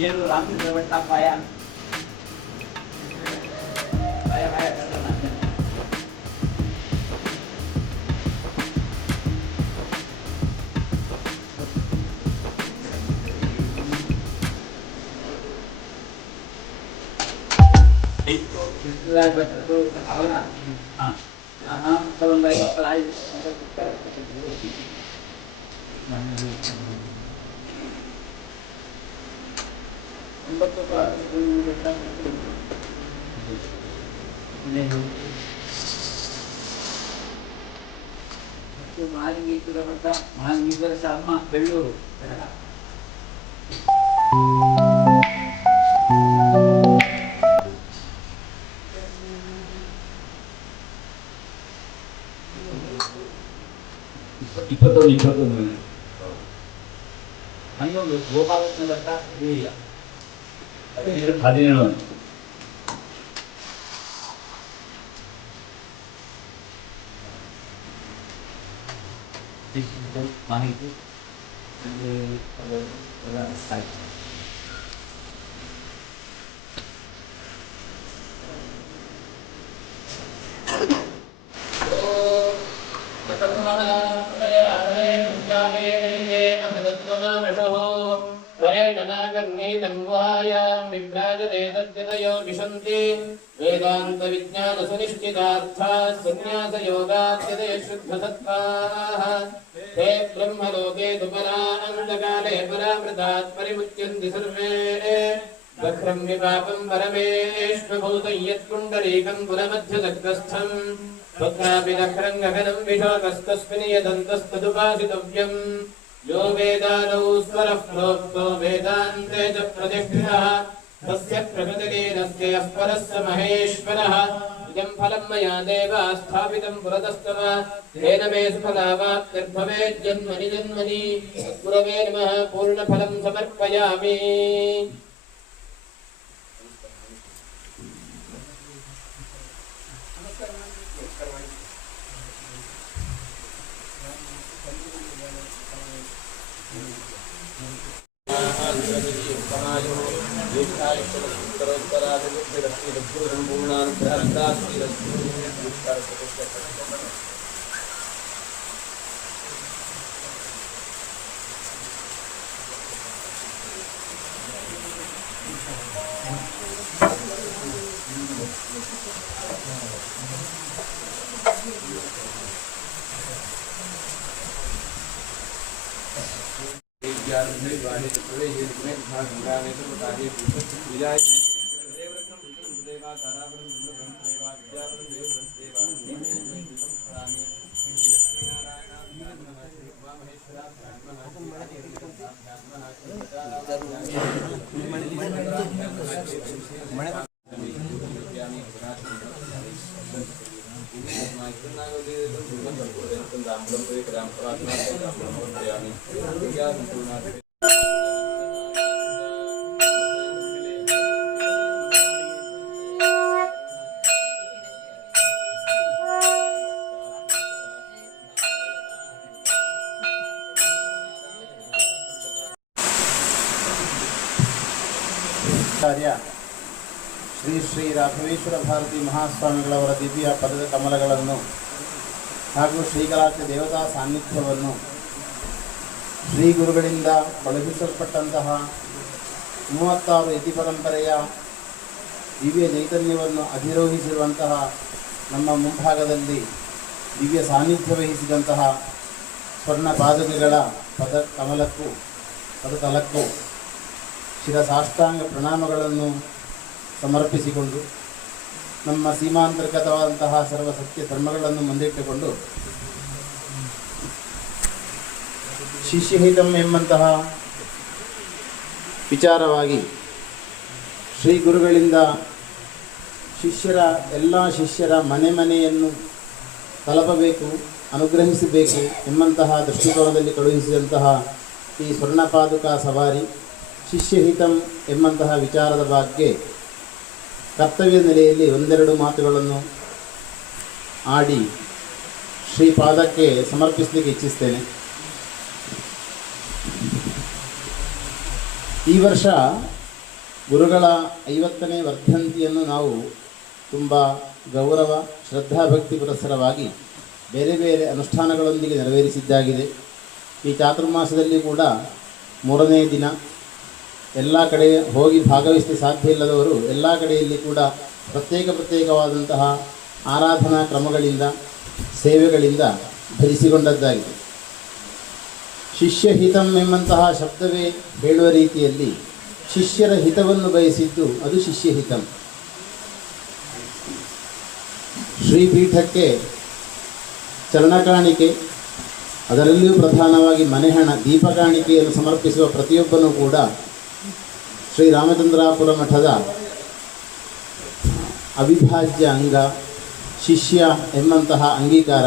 Dia langsung dapat tampayan. Saya kata itu istilah betul awalnya. Kalau nggak lain itu dapat mahangi bersama belum. 이거는 방금 뭐가 생겼다? 이야. 이를 가리는 많이 ಆಯ್ತು. ವೇದಾಂತ ವಿಜ್ಞಾನ ಸುನಿಶ್ಚಿತಾರ್ಥಾಃ ಸನ್ಯಾಸ ಯೋಗಾತ್ಯದಯ ಶುದ್ಧ ಸತ್ವಾಃ ಹೇ ಬ್ರಹ್ಮಲೋಕೆ ದುಪರಾಂತಕಾಲೇ ಪರಾಮೃತಾತ್ ಪರಿಮುಚ್ಯಂತಿ ಸರ್ವೇ ವಕ್ರಂ ವಿಪಾಪಂ ಪರಮೇಶ್ವಭೂತಂ ಯತ್ಪುಂಡರೀಕಂ ಪುರಮಧ್ಯದಗ್ರಸ್ಥಂ ವಕ್ರಾಪಿ ನಕ್ರಂ ಗಗನಂ ವಿಶಾಖಸ್ತಸ್ಮಿನ್ ಯದಂತಸ್ತದುಪಾಸಿತವ್ಯಂ यो वेदादौ स्वरः प्रोक्तो वेदान्ते च प्रतिष्ठितः तस्य प्रकृतिलीनस्य यः परः स महेश्वरः इदं फलं मया देव स्थापितं पुरतस्तव तेन मे सुफलावाप्तिर्भवेज्जन्मनि जन्मनि गुरवे नमः पूर्णफलं समर्पयामि ಶ್ರೀ ಶ್ರೀ ರಾಘವೇಶ್ವರ ಭಾರತಿ ಮಹಾಸ್ವಾಮಿಗಳವರ ದಿವ್ಯ ಪದದ ಕಮಲಗಳನ್ನು ಹಾಗೂ ಶ್ರೀಕಲಾತೆ ದೇವತಾ ಸಾನ್ನಿಧ್ಯವನ್ನು ಶ್ರೀ ಗುರುಗಳಿಂದ ಕಳುಹಿಸಲ್ಪಟ್ಟಂತಹ 36 ಯತಿ ಪರಂಪರೆಯ ದಿವ್ಯ ಚೈತನ್ಯವನ್ನು ಅಧಿರೋಹಿಸಿರುವಂತಹ ನಮ್ಮ ಮುಂಭಾಗದಲ್ಲಿ ದಿವ್ಯ ಸಾನ್ನಿಧ್ಯ ವಹಿಸಿದಂತಹ ಸ್ವರ್ಣ ಪಾದುಕೆಗಳ ಪದ ಕಮಲಕ್ಕೂ ಪದತಲಕ್ಕೂ ಶಿರಸಾಷ್ಟಾಂಗ ಪ್ರಣಾಮಗಳನ್ನು ಸಮರ್ಪಿಸಿಕೊಂಡು ನಮ್ಮ ಸೀಮಾಂತರ್ಗತವಾದಂತಹ ಸರ್ವ ಸತ್ಯ ಧರ್ಮಗಳನ್ನು ಮುಂದಿಟ್ಟುಕೊಂಡು ಶಿಷ್ಯಹಿತಂ ಎಂಬಂತಹ ವಿಚಾರವಾಗಿ ಶ್ರೀ ಗುರುಗಳಿಂದ ಎಲ್ಲ ಶಿಷ್ಯರ ಮನೆಯನ್ನು ತಲುಪಬೇಕು, ಅನುಗ್ರಹಿಸಬೇಕು ಎಂಬಂತಹ ದೃಷ್ಟಿಕೋನದಲ್ಲಿ ಕಳುಹಿಸಿದಂತಹ ಈ ಸ್ವರ್ಣಪಾದುಕಾ ಸವಾರಿ ಶಿಷ್ಯಹಿತಂ ಎಂಬಂತಹ ವಿಚಾರದ ಬಗ್ಗೆ ಕರ್ತವ್ಯ ನೆಲೆಯಲ್ಲಿ ಒಂದೆರಡು ಮಾತುಗಳನ್ನು ಆಡಿ ಶ್ರೀಪಾದಕ್ಕೆ ಸಮರ್ಪಿಸಲಿಕ್ಕೆ ಇಚ್ಛಿಸ್ತೇನೆ. ಈ ವರ್ಷ ಗುರುಗಳ 50ನೇ ವರ್ಧಂತಿಯನ್ನು ನಾವು ತುಂಬ ಗೌರವ ಶ್ರದ್ಧಾಭಕ್ತಿ ಪುರಸ್ಸರವಾಗಿ ಬೇರೆ ಬೇರೆ ಅನುಷ್ಠಾನಗಳೊಂದಿಗೆ ನೆರವೇರಿಸಿದ್ದಾಗಿದೆ. ಈ ಚಾತುರ್ಮಾಸದಲ್ಲಿ ಕೂಡ 3ನೇ ದಿನ ಎಲ್ಲ ಕಡೆ ಹೋಗಿ ಭಾಗವಹಿಸಲು ಸಾಧ್ಯ ಇಲ್ಲದವರು ಎಲ್ಲ ಕಡೆಯಲ್ಲಿ ಕೂಡ ಪ್ರತ್ಯೇಕವಾದಂತಹ ಆರಾಧನಾ ಕ್ರಮಗಳಿಂದ ಸೇವೆಗಳಿಂದ ಭರಿಸಿಕೊಂಡದ್ದಾಗಿದೆ. ಶಿಷ್ಯಹಿತಂ ಎಂಬಂತಹ ಶಬ್ದವೇ ಹೇಳುವ ರೀತಿಯಲ್ಲಿ ಶಿಷ್ಯರ ಹಿತವನ್ನು ಬಯಸಿದ್ದು ಅದು ಶಿಷ್ಯಹಿತಂ. ಶ್ರೀಪೀಠಕ್ಕೆ ಚರಣಕಾಣಿಕೆ, ಅದರಲ್ಲಿಯೂ ಪ್ರಧಾನವಾಗಿ ಮನೆಹಣ ದೀಪ ಕಾಣಿಕೆಯನ್ನು ಸಮರ್ಪಿಸುವ ಪ್ರತಿಯೊಬ್ಬನೂ ಕೂಡ ಶ್ರೀರಾಮಚಂದ್ರಾಪುರ ಮಠದ ಅವಿಭಾಜ್ಯ ಅಂಗ ಶಿಷ್ಯ ಎಂಬಂತಹ ಅಂಗೀಕಾರ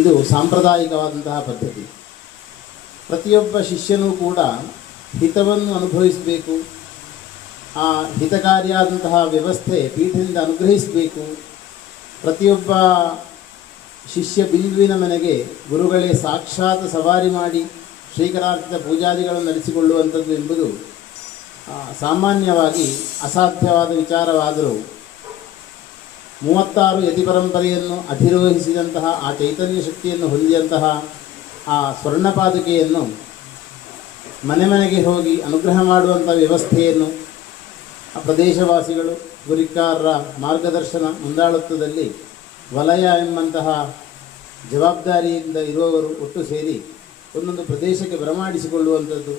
ಇದು ಸಾಂಪ್ರದಾಯಿಕವಾದಂತಹ ಪದ್ಧತಿ. ಪ್ರತಿಯೊಬ್ಬ ಶಿಷ್ಯನೂ ಕೂಡ ಹಿತವನ್ನು ಅನುಭವಿಸಬೇಕು, ಆ ಹಿತಕಾರಿಯಾದಂತಹ ವ್ಯವಸ್ಥೆ ಪೀಠದಿಂದ ಅನುಗ್ರಹಿಸಬೇಕು. ಪ್ರತಿಯೊಬ್ಬ ಶಿಷ್ಯ ಬಿಂದುವಿನ ಮನೆಗೆ ಗುರುಗಳೇ ಸಾಕ್ಷಾತ್ ಸವಾರಿ ಮಾಡಿ ಶ್ರೀಕರಾರ್ಪಿತ ಪೂಜಾದಿಗಳನ್ನು ನಡೆಸಿಕೊಳ್ಳುವಂಥದ್ದು ಎಂಬುದು ಸಾಮಾನ್ಯವಾಗಿ ಅಸಾಧ್ಯವಾದ ವಿಚಾರವಾದರೂ 36 ಯತಿ ಪರಂಪರೆಯನ್ನು ಅಧಿರೋಹಿಸಿದಂತಹ ಆ ಚೈತನ್ಯ ಶಕ್ತಿಯನ್ನು ಹೊಂದಿದಂತಹ ಆ ಸ್ವರ್ಣಪಾದುಕೆಯನ್ನು ಮನೆ ಮನೆಗೆ ಹೋಗಿ ಅನುಗ್ರಹ ಮಾಡುವಂಥ ವ್ಯವಸ್ಥೆಯನ್ನು ಆ ಪ್ರದೇಶವಾಸಿಗಳು ಗುರಿಕಾರರ ಮಾರ್ಗದರ್ಶನ ಮುಂದಾಳತ್ವದಲ್ಲಿ ವಲಯ ಎಂಬಂತಹ ಜವಾಬ್ದಾರಿಯಿಂದ ಇರುವವರು ಒಟ್ಟು ಸೇರಿ ಒಂದೊಂದು ಪ್ರದೇಶಕ್ಕೆ ಬರಮಾಡಿಸಿಕೊಳ್ಳುವಂಥದ್ದು.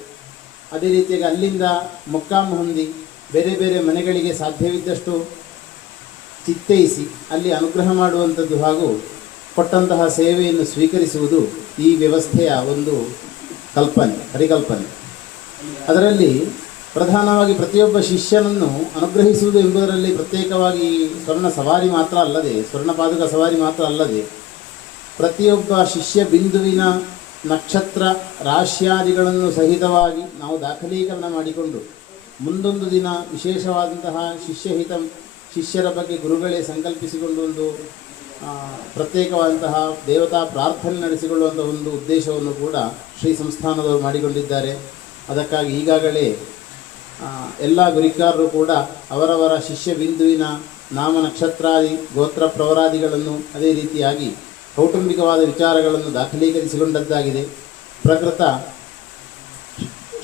ಅದೇ ರೀತಿಯಾಗಿ ಅಲ್ಲಿಂದ ಮೊಕ್ಕಾಮು ಹೊಂದಿ ಬೇರೆ ಬೇರೆ ಮನೆಗಳಿಗೆ ಸಾಧ್ಯವಿದ್ದಷ್ಟು ಚಿತ್ತೈಸಿ ಅಲ್ಲಿ ಅನುಗ್ರಹ ಮಾಡುವಂಥದ್ದು ಹಾಗೂ ಕೊಟ್ಟಂತಹ ಸೇವೆಯನ್ನು ಸ್ವೀಕರಿಸುವುದು ಈ ವ್ಯವಸ್ಥೆಯ ಒಂದು ಕಲ್ಪನೆ, ಪರಿಕಲ್ಪನೆ. ಅದರಲ್ಲಿ ಪ್ರಧಾನವಾಗಿ ಪ್ರತಿಯೊಬ್ಬ ಶಿಷ್ಯನನ್ನು ಅನುಗ್ರಹಿಸುವುದು ಎಂಬುದರಲ್ಲಿ ಪ್ರತ್ಯೇಕವಾಗಿ ಸ್ವರ್ಣ ಸವಾರಿ ಮಾತ್ರ ಅಲ್ಲದೆ, ಸ್ವರ್ಣಪಾದುಕ ಸವಾರಿ ಮಾತ್ರ ಅಲ್ಲದೆ, ಪ್ರತಿಯೊಬ್ಬ ಶಿಷ್ಯ ಬಿಂದುವಿನ ನಕ್ಷತ್ರ ರಾಶ್ಯಾದಿಗಳನ್ನು ಸಹಿತವಾಗಿ ನಾವು ದಾಖಲೀಕರಣ ಮಾಡಿಕೊಂಡು ಮುಂದೊಂದು ದಿನ ವಿಶೇಷವಾದಂತಹ ಶಿಷ್ಯರ ಬಗ್ಗೆ ಗುರುಗಳೇ ಸಂಕಲ್ಪಿಸಿಕೊಂಡು ಒಂದು ಪ್ರತ್ಯೇಕವಾದಂತಹ ದೇವತಾ ಪ್ರಾರ್ಥನೆ ನಡೆಸಿಕೊಳ್ಳುವಂಥ ಒಂದು ಉದ್ದೇಶವನ್ನು ಕೂಡ ಶ್ರೀ ಸಂಸ್ಥಾನದವರು ಮಾಡಿಕೊಂಡಿದ್ದಾರೆ. ಅದಕ್ಕಾಗಿ ಈಗಾಗಲೇ ಎಲ್ಲ ಗುರಿಕಾರರು ಕೂಡ ಅವರವರ ಶಿಷ್ಯ ಬಿಂದುವಿನ ನಾಮ ನಕ್ಷತ್ರಾದಿ ಗೋತ್ರ ಪ್ರವರಾದಿಗಳನ್ನು ಅದೇ ರೀತಿಯಾಗಿ ಕೌಟುಂಬಿಕವಾದ ವಿಚಾರಗಳನ್ನು ದಾಖಲೀಕರಿಸಿಕೊಂಡದ್ದಾಗಿದೆ. ಪ್ರಕೃತ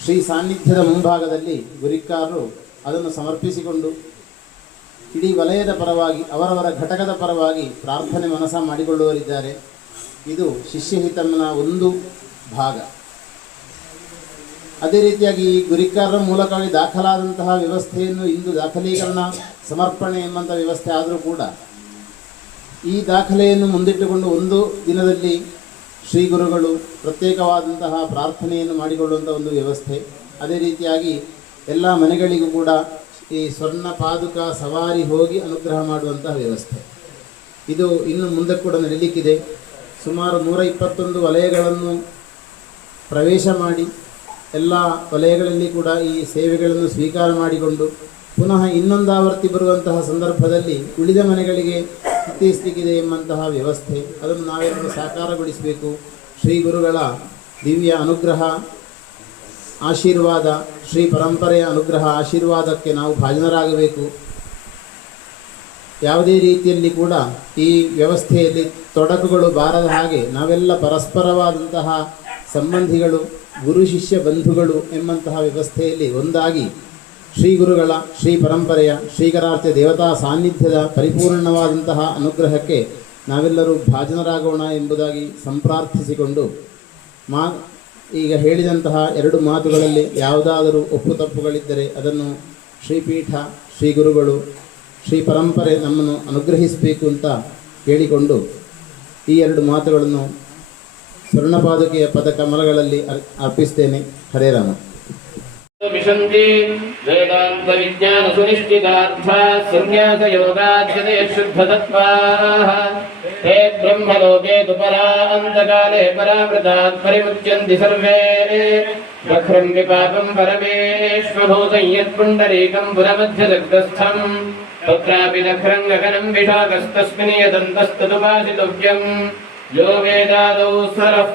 ಶ್ರೀ ಸಾನ್ನಿಧ್ಯದ ಮುಂಭಾಗದಲ್ಲಿ ಗುರಿಕಾರರು ಅದನ್ನು ಸಮರ್ಪಿಸಿಕೊಂಡು ಇಡೀ ವಲಯದ ಪರವಾಗಿ ಅವರವರ ಘಟಕದ ಪರವಾಗಿ ಪ್ರಾರ್ಥನೆ ಮನಸ ಮಾಡಿಕೊಳ್ಳುವರಿದ್ದಾರೆ. ಇದು ಶಿಷ್ಯಹಿತಮನ ಒಂದು ಭಾಗ. ಅದೇ ರೀತಿಯಾಗಿ ಈ ಗುರಿಕಾರರ ಮೂಲಕವಾಗಿ ದಾಖಲಾದಂತಹ ವ್ಯವಸ್ಥೆಯನ್ನು ಇಂದು ದಾಖಲೀಕರಣ ಸಮರ್ಪಣೆ ಎಂಬಂಥ ವ್ಯವಸ್ಥೆ ಆದರೂ ಕೂಡ ಈ ದಾಖಲೆಯನ್ನು ಮುಂದಿಟ್ಟುಕೊಂಡು ಒಂದು ದಿನದಲ್ಲಿ ಶ್ರೀ ಗುರುಗಳು ಪ್ರತ್ಯೇಕವಾದಂತಹ ಪ್ರಾರ್ಥನೆಯನ್ನು ಮಾಡಿಕೊಳ್ಳುವಂಥ ಒಂದು ವ್ಯವಸ್ಥೆ. ಅದೇ ರೀತಿಯಾಗಿ ಎಲ್ಲ ಮನೆಗಳಿಗೂ ಕೂಡ ಈ ಸ್ವರ್ಣ ಪಾದುಕ ಸವಾರಿ ಹೋಗಿ ಅನುಗ್ರಹ ಮಾಡುವಂತಹ ವ್ಯವಸ್ಥೆ ಇದು ಇನ್ನು ಮುಂದೆ ಕೂಡ ನಡೀಲಿಕ್ಕಿದೆ. ಸುಮಾರು 121 ವಲಯಗಳನ್ನು ಪ್ರವೇಶ ಮಾಡಿ ಎಲ್ಲ ವಲಯಗಳಲ್ಲಿ ಕೂಡ ಈ ಸೇವೆಗಳನ್ನು ಸ್ವೀಕಾರ ಮಾಡಿಕೊಂಡು ಪುನಃ ಇನ್ನೊಂದು ಆವರ್ತಿ ಬರುವಂತಹ ಸಂದರ್ಭದಲ್ಲಿ ಉಳಿದ ಮನೆಗಳಿಗೆ ಇತ್ತೀಚೆಗಿದೆ ಎಂಬಂತಹ ವ್ಯವಸ್ಥೆ ಅದನ್ನು ನಾವೆಲ್ಲರೂ ಸಾಕಾರಗೊಳಿಸಬೇಕು. ಶ್ರೀ ಗುರುಗಳ ದಿವ್ಯ ಅನುಗ್ರಹ ಆಶೀರ್ವಾದ, ಶ್ರೀ ಪರಂಪರೆಯ ಅನುಗ್ರಹ ಆಶೀರ್ವಾದಕ್ಕೆ ನಾವು ಭಾಜನರಾಗಬೇಕು. ಯಾವುದೇ ರೀತಿಯಲ್ಲಿ ಕೂಡ ಈ ವ್ಯವಸ್ಥೆಯಲ್ಲಿ ತೊಡಕುಗಳು ಬಾರದ ಹಾಗೆ ನಾವೆಲ್ಲ ಪರಸ್ಪರವಾದಂತಹ ಸಂಬಂಧಿಗಳು, ಗುರು ಶಿಷ್ಯ ಬಂಧುಗಳು ಎಂಬಂತಹ ವ್ಯವಸ್ಥೆಯಲ್ಲಿ ಒಂದಾಗಿ ಶ್ರೀ ಗುರುಗಳ ಶ್ರೀ ಪರಂಪರೆಯ ಶ್ರೀಕರಾರ್ಥ ದೇವತಾ ಸಾನ್ನಿಧ್ಯದ ಪರಿಪೂರ್ಣವಾದಂತಹ ಅನುಗ್ರಹಕ್ಕೆ ನಾವೆಲ್ಲರೂ ಭಾಜನರಾಗೋಣ ಎಂಬುದಾಗಿ ಸಂಪ್ರಾರ್ಥಿಸಿಕೊಂಡು ಈಗ ಹೇಳಿದಂತಹ 2 ಮಾತುಗಳಲ್ಲಿ ಯಾವುದಾದರೂ ಒಪ್ಪು ತಪ್ಪುಗಳಿದ್ದರೆ ಅದನ್ನು ಶ್ರೀಪೀಠ, ಶ್ರೀ ಗುರುಗಳು, ಶ್ರೀ ಪರಂಪರೆ ನಮ್ಮನ್ನು ಅನುಗ್ರಹಿಸಬೇಕು ಅಂತ ಕೇಳಿಕೊಂಡು ಈ 2 ಮಾತುಗಳನ್ನು ಸ್ವರ್ಣಪಾದುಕೆಯ ಪದಕಮಲಗಳಲ್ಲಿ ಅರ್ಪಿಸ್ತೇನೆ. ಹರೇ ರಾಮ. ವಿಶಂತಿ ವೇದಾಂತ ವಿಜ್ಞಾನ ಸುನಿಶ್ಚಿತಾರ್ಥ ಸನ್ಯಾಸ ಯೋಗಾಧ್ಯತೆ ಶುದ್ಧತತ್ವಾಃ ಹೇ ಬ್ರಹ್ಮಲೋಕೆ ತು ಪರಾಂತಕಾಲೇ ಪರಾಮೃತಾತ್ ಪರಿಮುಚ್ಯಂತಿ ಸರ್ವೇ ವಕ್ರಂ ವಿಪಾಪಂ ಪರಮೇಶ್ವಭೂತಂ ಯತ್ಪುಂಡರೀಕಂ ಪುರಮಧ್ಯದಗ್ಧಸ್ಥಂ ತತ್ರಾಪಿ ನಖರಂ ಗಗನಂ ವಿಶಾಖಸ್ತಸ್ಮಿನ್ ಯದಂತಸ್ತದುಪಾಸಿತವ್ಯಂ ಯೋ ವೇದಾದೌ ಸ್ವರಃ